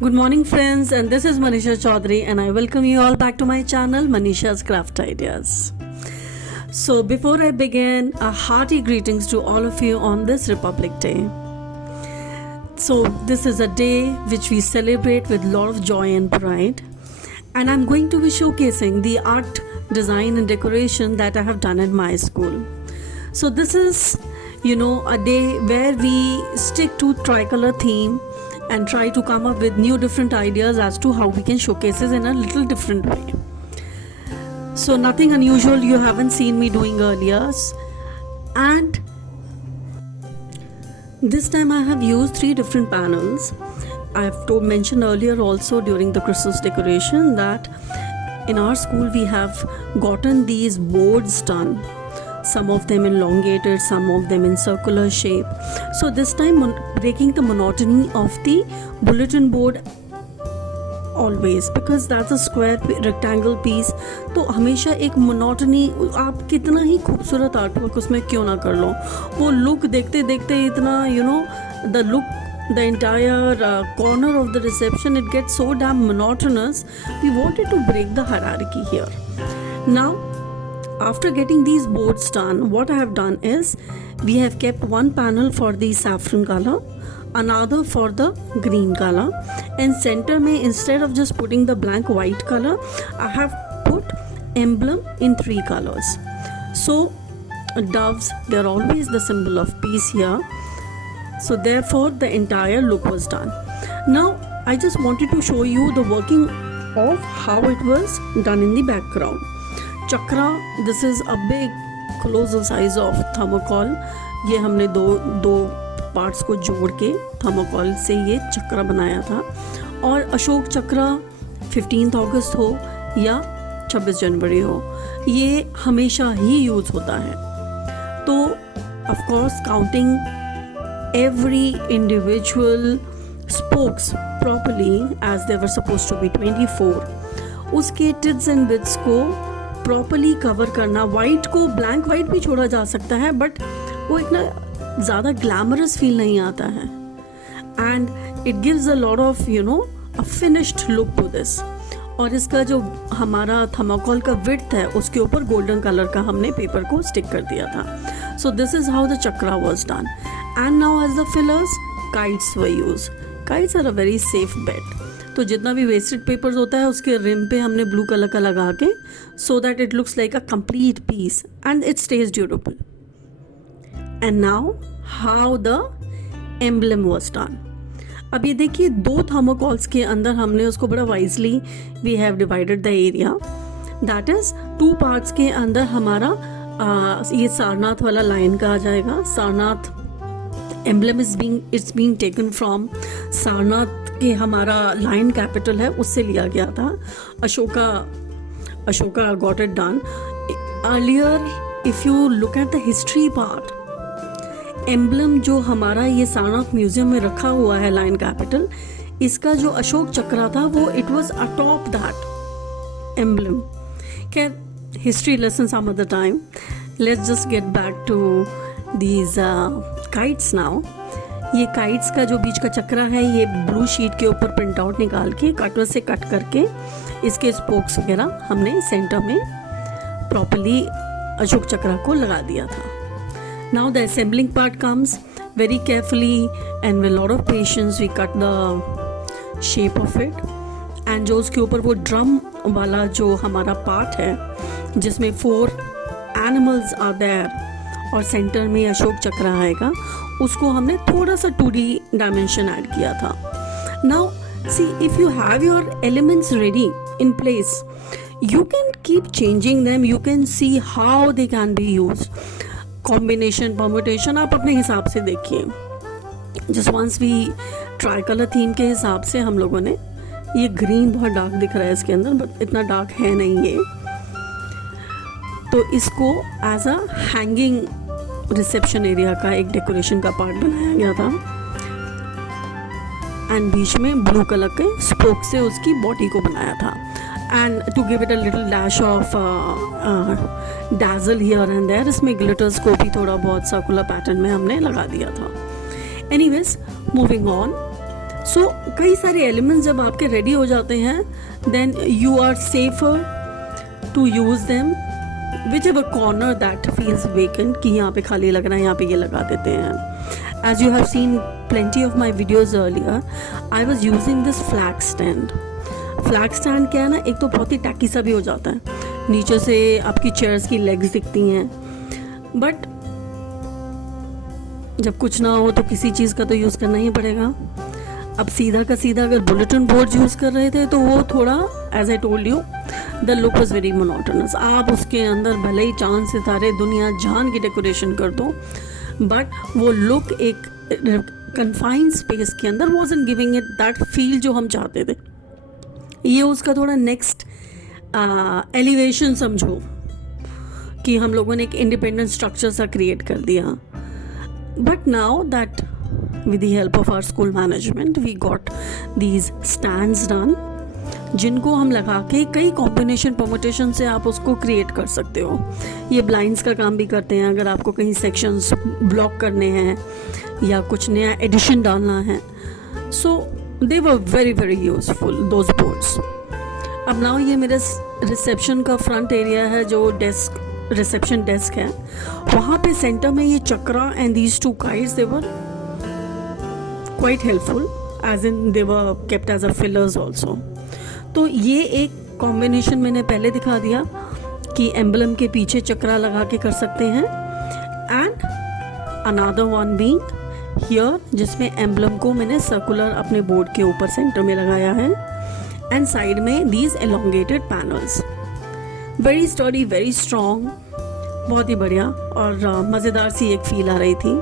Good morning, friends, and this is Manisha Chaudhary, and I welcome you all back to my channel, Manisha's Craft Ideas. So, before I begin, a hearty greetings to all of you on this Republic Day. So, this is a day which we celebrate with a lot of joy and pride, and I'm going to be showcasing the art, design, and decoration that I have done in my school. So, this is, a day where we stick to tricolor theme and try to come up with new different ideas as to how we can showcase this in a little different way. So nothing unusual you haven't seen me doing earlier, and this time I have used 3 different panels. I have mentioned earlier also during the Christmas decoration that in our school we have gotten these boards done. Some of them elongated, some of them in circular shape. So this time breaking the monotony of the bulletin board always, because that's a square rectangle piece. तो हमेशा एक monotony, आप कितना ही खूबसूरत artwork उसमें क्यों ना कर लो, वो लुक देखते देखते इतना the look, the entire corner of the reception, it gets so damn monotonous. We wanted to break the hierarchy here. Now after getting these boards done, what I have done is we have kept one panel for the saffron color, another for the green color, and center mein instead of just putting the blank white color, I have put emblem in 3 colors. So doves, they're always the symbol of peace here. So therefore the entire look was done. Now I just wanted to show you the working of how it was done in the background. Chakra, this is a big colossal size of thermocol. ये हमने दो parts को जोड़ के thermocol से ये चक्रा बनाया था. और अशोक चक्रा 15 अगस्त हो या 26 जनवरी हो, ये हमेशा ही यूज़ होता है. तो of course counting every individual spokes properly as they were suppose to be 24, उसके टिड्स एंड बिट्स को प्रॉपर्ली कवर करना. वाइट को ब्लैंक वाइट भी छोड़ा जा सकता है, बट वो इतना ज़्यादा ग्लैमरस फील नहीं आता है, and it gives a lot of a finished look to this. और इसका जो हमारा थर्मोकॉल का विड्थ है उसके ऊपर गोल्डन कलर का हमने पेपर को स्टिक कर दिया था. So this is how the chakra was done. And now as the fillers, kites were used. Kites are a very safe bet. तो जितना भी वेस्टेड पेपर्स होता है उसके रिम पे हमने ब्लू कलर का लगा के, so that it looks like a complete piece and it stays durable. And now how the emblem was done. अब ये देखिए 2 थर्मोकॉल्स के अंदर हमने उसको बड़ा wisely we have divided the area. That is 2 parts के अंदर हमारा ये सारनाथ वाला लाइन का आ जाएगा. Sarnath emblem it's being taken from Sarnath के हमारा लाइन कैपिटल है उससे लिया गया था. Ashoka got it done earlier. If you look at the history part, emblem जो हमारा ये सारनाथ म्यूजियम में रखा हुआ है लाइन कैपिटल, इसका जो अशोक चक्रा था वो it was atop that emblem. खैर, history lesson some other time. Let's just get back to these kites now. ये काइट्स का जो बीच का चक्रा है, ये ब्लू शीट के ऊपर प्रिंट आउट निकाल के कटर से कट करके इसके स्पोक्स वगैरह हमने सेंटर में प्रॉपर्ली अशोक चक्रा को लगा दिया था. Now the assembling part comes very carefully and with lot of patience we cut the shape of it. And जो उसके ऊपर वो ड्रम वाला जो हमारा पार्ट है जिसमें 4 एनिमल्स आर देयर और सेंटर में अशोक चक्रा आएगा, उसको हमने थोड़ा सा 2D डायमेंशन ऐड किया था. Now see, if you have your elements ready in place, you can keep changing them, you can see how they can be used. Combination, permutation आप अपने हिसाब से देखिए. Just once we tricolor theme के हिसाब से हम लोगों ने, ये ग्रीन बहुत डार्क दिख रहा है इसके अंदर, बट इतना डार्क है नहीं ये, तो इसको as a hanging reception area का एक डेकोरेशन का पार्ट बनाया गया था. एंड बीच में ब्लू कलर के स्पोक से उसकी बॉडी को बनाया था. and to give it a little dash of dazzle here and there, इसमें glitters को भी थोड़ा बहुत circular pattern में हमने लगा दिया था. Anyways, moving on. सो कई सारे एलिमेंट्स जब आपके रेडी हो जाते हैं, then you are safer to use them whichever corner that feels vacant, कि यहाँ पे खाली लग रहा है, यहाँ पे ये लगा देते हैं. As you have seen plenty of my videos earlier, I was using this flag stand. Flag stand क्या है ना, एक तो बहुत ही टैकी सा भी हो जाता है, नीचे से आपकी चेयर्स की लेग्स दिखती हैं, बट जब कुछ ना हो तो किसी चीज़ का तो यूज़ करना ही पड़ेगा. अब सीधा का सीधा अगर बुलेटिन बोर्ड यूज़ कर रहे थे तो वो थोड़ा, as I told you, the look was very monotonous. आप उसके अंदर भले ही चांद सितारे दुनिया जान की डेकोरेशन कर दो, बट वो लुक एक कन्फाइंड स्पेस के अंदर wasn't giving it that feel जो हम चाहते थे. ये उसका थोड़ा नेक्स्ट एलिवेशन समझो कि हम लोगों ने एक इंडिपेंडेंट स्ट्रक्चर सा क्रिएट कर दिया. But now that with the help of our school management we got these stands done, जिनको हम लगा के कई कॉम्बिनेशन परमुटेशन से आप उसको क्रिएट कर सकते हो. ये ब्लाइंड्स का काम भी करते हैं अगर आपको कहीं सेक्शंस ब्लॉक करने हैं या कुछ नया एडिशन डालना है. So they were very very useful those boards. अब नाउ ये मेरे रिसेप्शन का फ्रंट एरिया है, जो डेस्क रिसेप्शन डेस्क है, वहाँ पे सेंटर में ये chakra and these two kites they were quite helpful, as in they were kept as a fillers also. तो ये एक कॉम्बिनेशन मैंने पहले दिखा दिया कि एम्बलम के पीछे चक्रा लगा के कर सकते हैं, and another one being here जिसमें एम्बलम को मैंने सर्कुलर अपने बोर्ड के ऊपर सेंटर में लगाया है, एंड साइड में these elongated panels, very study very strong, बहुत ही बढ़िया और मज़ेदार सी एक फील आ रही थी.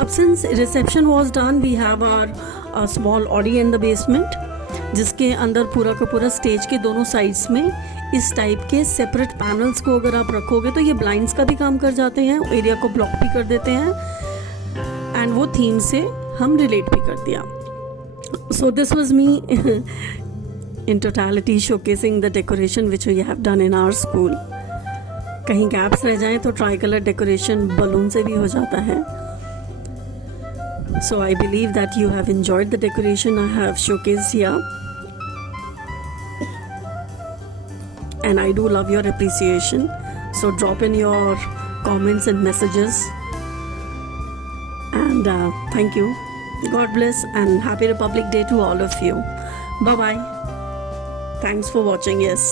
अब since reception was done we have our small audi in the basement, जिसके अंदर पूरा का पूरा स्टेज के दोनों साइड्स में इस टाइप के सेपरेट पैनल्स को अगर आप रखोगे तो ये ब्लाइंड्स का भी काम कर जाते हैं, एरिया को ब्लॉक भी कर देते हैं, एंड वो थीम से हम रिलेट भी कर दिया. So this was me in totality showcasing the decoration which we have done in our school. कहीं गैप्स रह जाएं तो ट्राई कलर डेकोरेशन बलून से भी हो जाता है. So I believe that you have enjoyed the decoration I have showcased here, and I do love your appreciation. So drop in your comments and messages, and thank you. God bless and happy Republic Day to all of you. Bye bye. Thanks for watching. Yes.